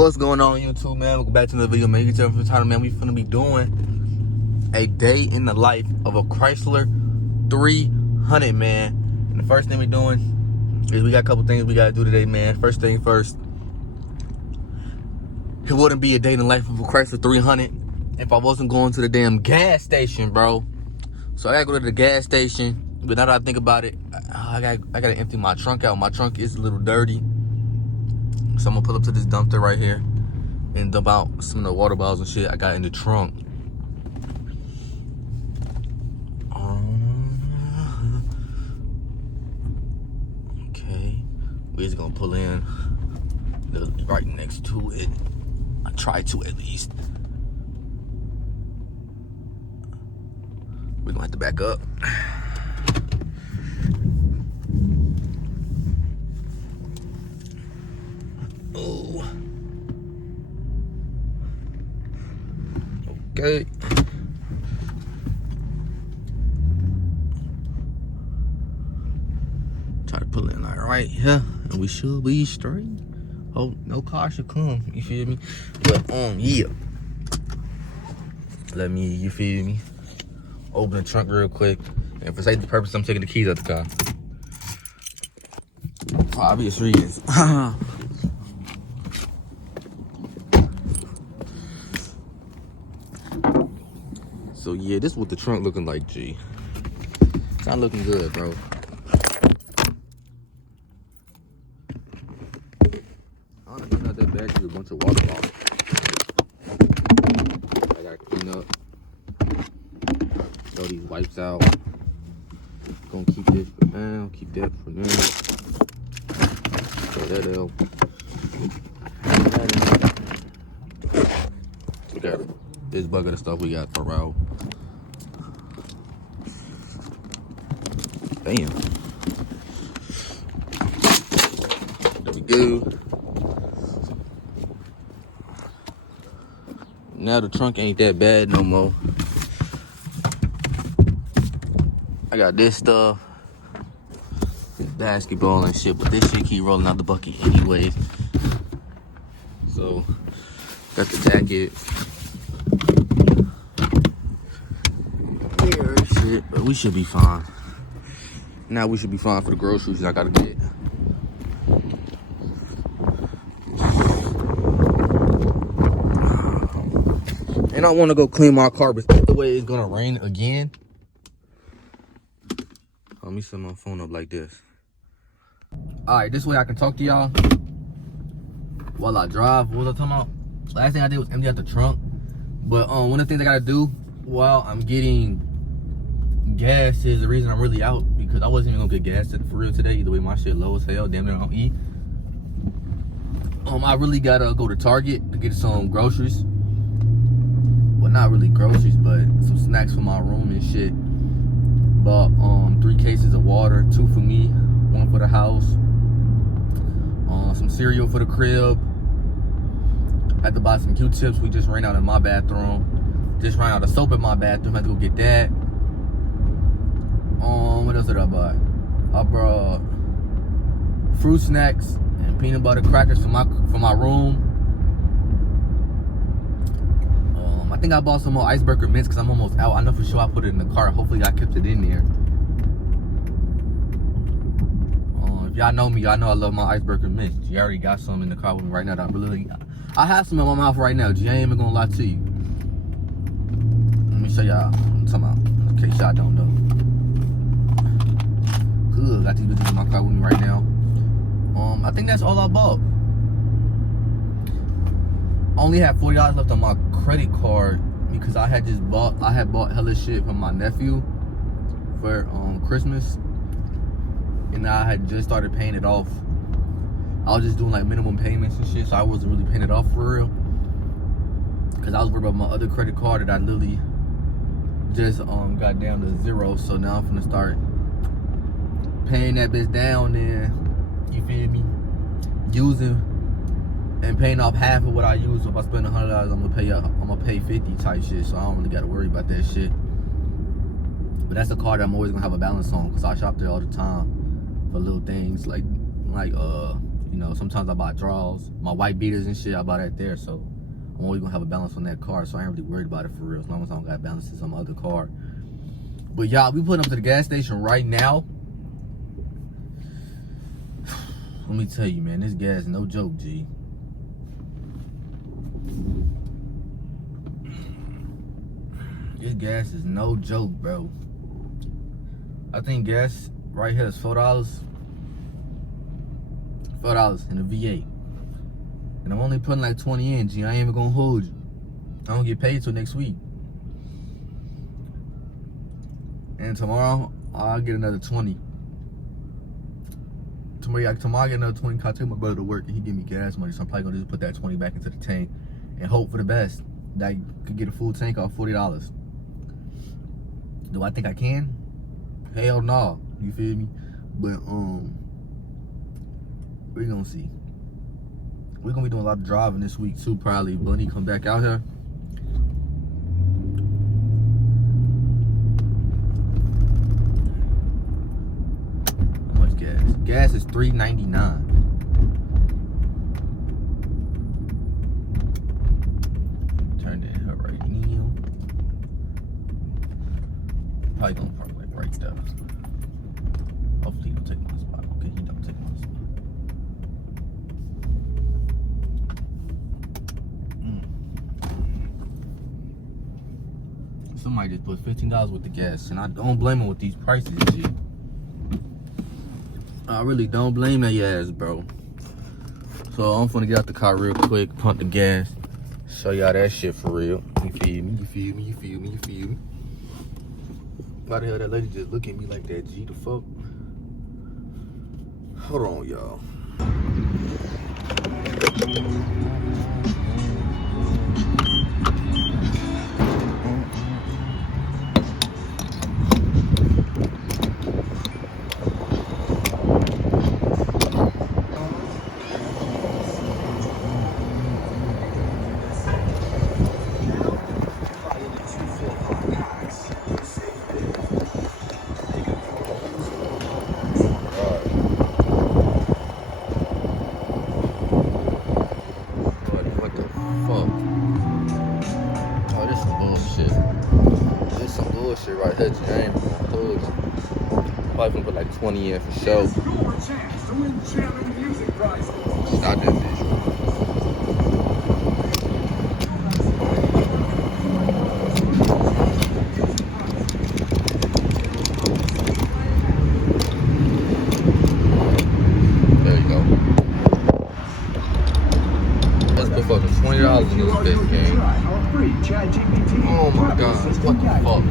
What's going on YouTube, man? Welcome back to another video, man. You can tell from the title, man, we finna be doing a day in the life of a Chrysler 300, man. And the first thing we're doing is we got a couple things we gotta do today, man. First thing first, it wouldn't be a day in the life of a Chrysler 300 if I wasn't going to the damn gas station, bro. So I gotta go to the gas station. But now that I think about it, I gotta empty my trunk out. My trunk is a little dirty. So I'm gonna pull up to this dumpster right here and dump out some of the water bottles and shit I got in the trunk. Okay, we're just gonna pull in right next to it. I try to at least. We're gonna have to back up. Oh. Okay. Try to pull in like right here, and we should be straight. Oh, no car should come. You feel me? But yeah. Let me, you feel me? Open the trunk real quick, and for safety purpose, I'm taking the keys out the car. For obvious reasons. So yeah, this is what the trunk looking like, G. It's not looking good, bro. Honestly, not that bad. Just a bunch of water bottles. I gotta clean up. Throw these wipes out. Gonna keep this for now. Keep that for now. Throw that out. We got this bucket of stuff we got for route. Damn. There we go. Now the trunk ain't that bad no more. I got this stuff, basketball and shit, but this shit keep rolling out the bucket anyways. So, got the jacket. Here, shit, but we should be fine. Now we should be fine for the groceries I gotta get. And I want to go clean my car, but the way it's gonna rain again. Let me set my phone up like this. Alright, this way I can talk to y'all while I drive. What was I talking about? Last thing I did was empty out the trunk. But one of the things I gotta do while I'm getting gas is the reason I'm really out, because I wasn't even gonna get gas for real today. Either way, my shit low as hell. Damn near I don't eat. I really gotta go to Target to get some groceries. Well, not really groceries, but some snacks for my room and shit. Bought 3 cases of water, 2 for me, 1 for the house. Some cereal for the crib. I had to buy some Q-tips. We just ran out in my bathroom. Just ran out of soap in my bathroom. I had to go get that. What else did I buy? I brought fruit snacks and peanut butter crackers for my room. I think I bought some more iceberg mints because I'm almost out. I know for sure I put it in the car. Hopefully I kept it in there. If y'all know me, y'all know I love my iceberg mints. You already got some in the car with me right now. I have some in my mouth right now. G, I ain't even gonna lie to you. Let me show y'all. I'm talking about, in case y'all don't know. Good. Got these bitches in my car with me right now. I think that's all I bought. I only had $40 left on my credit card because I had bought hella shit from my nephew for Christmas, and I had just started paying it off. I was just doing like minimum payments and shit, so I wasn't really paying it off for real, because I was worried about my other credit card that I literally just got down to 0. So now I'm gonna start paying that bitch down, and you feel me, using and paying off half of what I use. So if I spend $100, I'm gonna pay 50 type shit. So I don't really gotta worry about that shit. But that's a car that I'm always gonna have a balance on, because I shop there all the time for little things like You know, sometimes I buy draws. My white beaters and shit, I buy that there. So I'm always gonna have a balance on that car. So I ain't really worried about it for real, as long as I don't got balances on my other car. But y'all, we pulling up to the gas station right now. Let me tell you, man, this gas no joke, G. This gas is no joke, bro. I think gas right here is $4. $4 in a V8. And I'm only putting like 20 in, G. I ain't even gonna hold you. I don't get paid till next week. And tomorrow, I'll get another 20. Tomorrow I get another 20. I take my brother to work and he give me gas money. So I'm probably gonna just put that 20 back into the tank and hope for the best. That I could get a full tank off $40. Do I think I can? Hell no. You feel me? But we're gonna see. We're gonna be doing a lot of driving this week too, probably. Bunny come back out here. How much gas? Gas is $3.99. Turn that here right now. Probably gonna park like right there. Hopefully he don't take my spot. Okay, he don't take my spot. Somebody just put $15 with the gas, and I don't blame him with these prices and shit. I really don't blame that ass, bro. So I'm gonna get out the car real quick, pump the gas, show y'all that shit for real. You feel me? You feel me? You feel me? You feel me? Why the hell that lady just look at me like that, G? The fuck? Hold on, y'all. Right here, James. Probably gonna put like 20 in for sure. Stop that bitch. There you go. Let's put fucking $20 in this bitch, gang. Oh my god, what the fuck?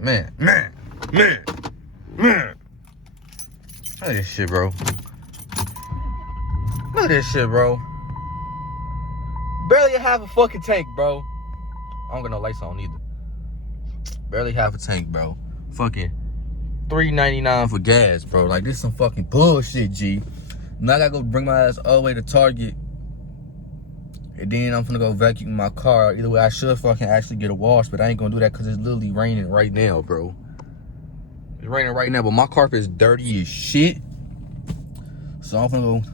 Man. Look at this shit, bro. Look at this shit, bro. Barely half a fucking tank, bro. I don't got no lights on either. Barely half a tank, bro. Fucking $3.99 for gas, bro. Like, this some fucking bullshit, G. Now I gotta go bring my ass all the way to Target. And then I'm gonna go vacuum my car. Either way, I should fucking actually get a wash, but I ain't gonna do that because it's literally raining right now, bro. It's raining right now, but my carpet is dirty as shit. So I'm gonna go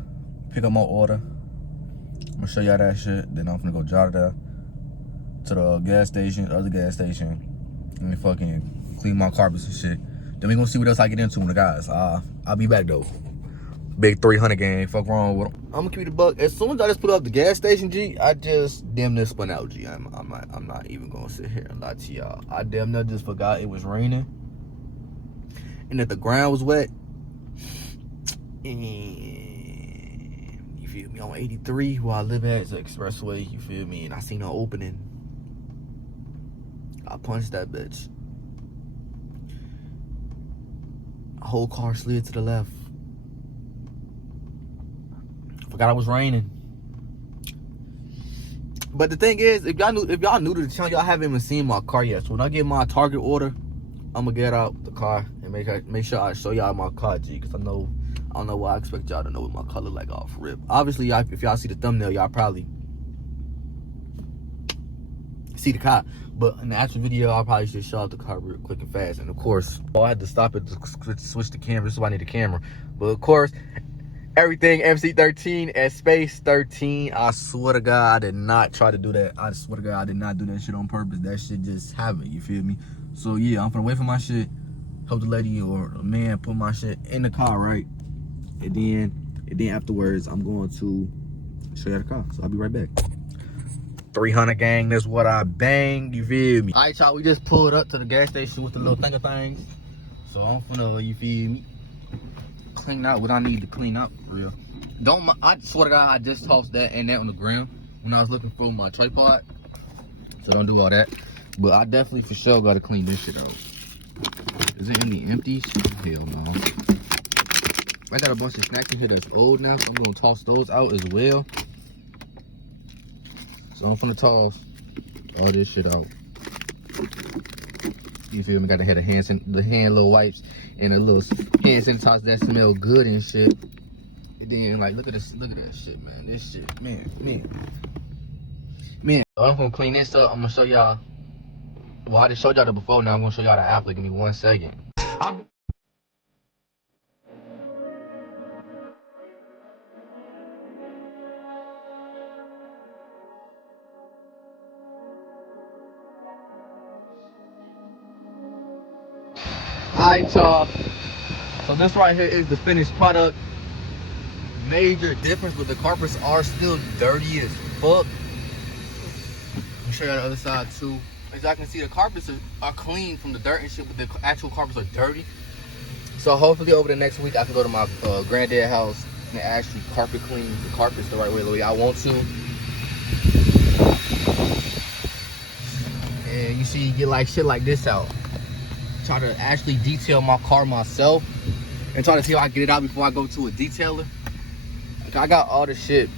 pick up my order. I'm gonna show y'all that shit. Then I'm gonna go drive there to the gas station, other gas station, and then fucking clean my carpets and shit. Then we gonna see what else I get into with the guys. I'll be back though. Big 300 gang, fuck wrong with them. I'm gonna keep it a buck. As soon as I just put up the gas station, G, I just damn near spun out, G. I'm not even gonna sit here and lie to y'all. I damn near just forgot it was raining and that the ground was wet. And you feel me, on 83 where I live at, it's an expressway, you feel me, and I seen an opening. I punched that bitch. The whole car slid to the left. Forgot it was raining. But the thing is, if y'all new to the channel, y'all haven't even seen my car yet. So when I get my Target order, I'm gonna get out the car and make sure I show y'all my car, G. Cause I don't know why I expect y'all to know what my car look like off rip. Obviously, if y'all see the thumbnail, y'all probably see the car. But in the actual video, I probably should show off the car real quick and fast. And of course, I had to stop it to switch the camera. This is why I need a camera. But of course, everything MC13 at space 13. I swear to God, I did not try to do that. I swear to God, I did not do that shit on purpose. That shit just happened, you feel me? So yeah, I'm gonna wait for my shit. Help the lady or the man put my shit in the car, right? And then afterwards, I'm going to show you the car. So I'll be right back. 300 gang, that's what I banged, you feel me? All right, y'all, we just pulled up to the gas station with the little thing of things. So I'm finna, you feel me? Clean out what I need to clean out, for real. I swear to God, I just tossed that and that on the ground when I was looking for my tripod. So don't do all that. But I definitely for sure gotta clean this shit out. Is there any empties? Hell no. I got a bunch of snacks in here that's old now, so I'm gonna toss those out as well. So I'm finna toss all this shit out. You feel me? Got the hand little wipes and a little hand sanitizer that smell good and shit. And then like look at that shit, man. This shit, man. I'm gonna clean this up. I'm gonna show y'all. Well, I just showed y'all that before. Now I'm gonna show y'all the apple. Give me 1 second. Alright, y'all. So this right here is the finished product. Major difference, but the carpets are still dirty as fuck. I'll show you the other side too. As y'all can see, the carpets are clean from the dirt and shit, but the actual carpets are dirty. So hopefully over the next week I can go to my granddad's house and actually carpet clean the carpets the right way, the way I want to. And you see, you get like shit like this out. Try to actually detail my car myself and try to see if I can get it out before I go to a detailer. I got all the shit.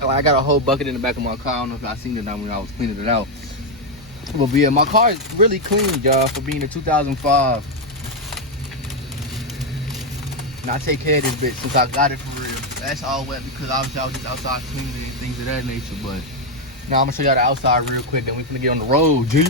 Like, I got a whole bucket in the back of my car. I don't know if y'all seen it when I was cleaning it out. But yeah, my car is really clean, y'all, for being a 2005. And I take care of this bitch since I got it for real. That's all wet because obviously I was just outside cleaning and things of that nature. But now I'm gonna show y'all the outside real quick, then we finna get on the road, G.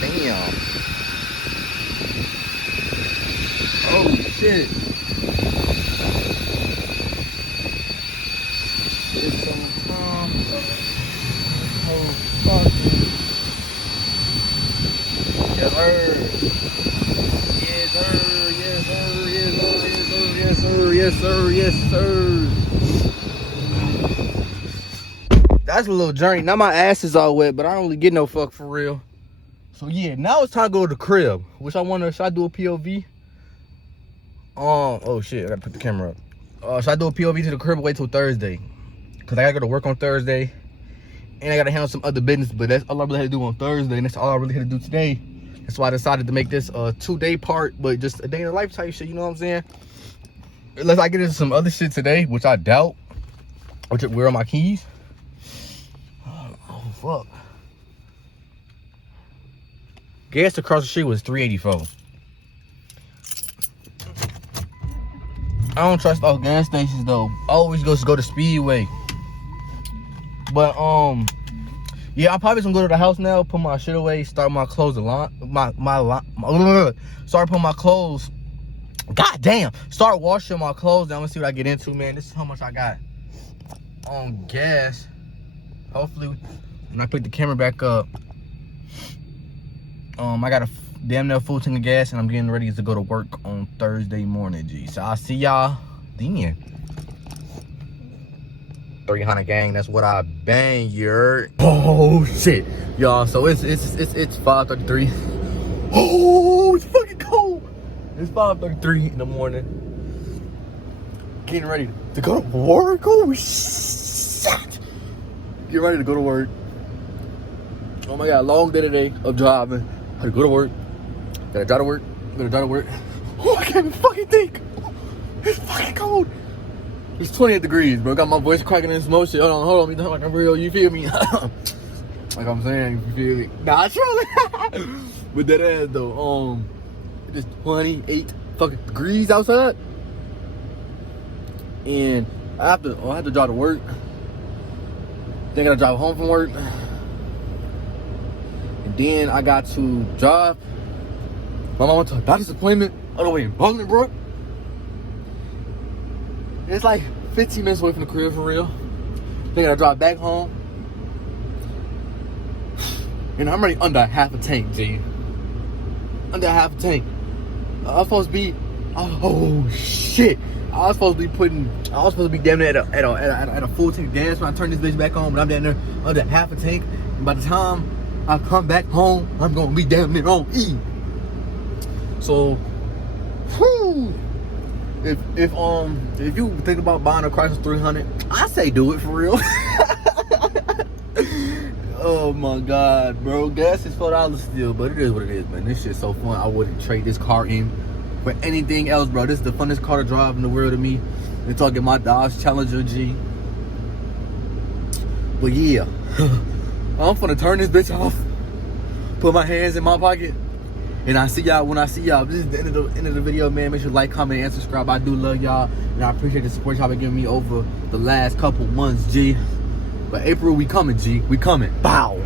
Damn. Oh shit. It's yes, sir. Yes, sir. Yes, sir. Yes, sir. Yes, sir. Yes, sir. That's a little journey. Now my ass is all wet, but I don't really get no fuck for real. So yeah, now it's time to go to the crib. Which I wonder, should I do a POV? Oh shit, I gotta put the camera up. Should I do a POV to the crib or wait till Thursday? Cause I gotta go to work on Thursday. And I gotta handle some other business, but that's all I really had to do on Thursday, and that's all I really had to do today. That's why I decided to make this a 2-day part, but just a day in the life type shit, you know what I'm saying? Unless I get into some other shit today, which I doubt. Where are my keys? Oh fuck. Gas across the street was $3.84. I don't trust all gas stations though. I always go to Speedway. But yeah, I'm probably just gonna go to the house now, put my shit away, start my clothes start putting my clothes. God damn! Start washing my clothes. Now let's see what I get into, man. This is how much I got on gas. Hopefully, when I pick the camera back up, I got a damn near full tank of gas, and I'm getting ready to go to work on Thursday morning, G. So I'll see y'all then. 300 gang, that's what I bang, you. Oh shit, y'all. So it's 5:33. Oh, it's fucking cold. It's 5:33 in the morning. Getting ready to go to work. Oh shit. Get ready to go to work. Oh my god, long day today of driving. I had to go to work. Gotta drive to work. Gotta drive to work. Oh, I can't even fucking think. It's fucking cold. It's 28 degrees, bro. Got my voice cracking in some shit. Hold on. Me talking like I'm real. You feel me? Like I'm saying, you feel me? Nah, truly. With that ass though. It's 28 fucking degrees outside. And I have to drive to work. Then I gotta drive home from work. And then I got to drive. My mom went to a doctor's appointment all the way in Bolingbrook. It's like 15 minutes away from the crib for real. Then I gotta drive back home. And I'm already under half a tank, G. Under half a tank. I was supposed to be, oh shit. I was supposed to be damn near at a full tank of gas when I turn this bitch back on, but I'm down there under half a tank. And by the time I come back home, I'm gonna be damn near on E. So, whew, if you think about buying a Chrysler 300, I say do it for real. Oh my god, bro. Gas is $4 still, but it is what it is, man. This shit's so fun. I wouldn't trade this car in for anything else, bro. This is the funnest car to drive in the world to me. They're talking my Dodge Challenger G. But yeah, I'm finna turn this bitch off, put my hands in my pocket, and I see y'all when I see y'all. This is the end of the video, man. Make sure to like, comment, and subscribe. I do love y'all, and I appreciate the support y'all been giving me over the last couple months, G. But April, we coming, G. We coming. Bow.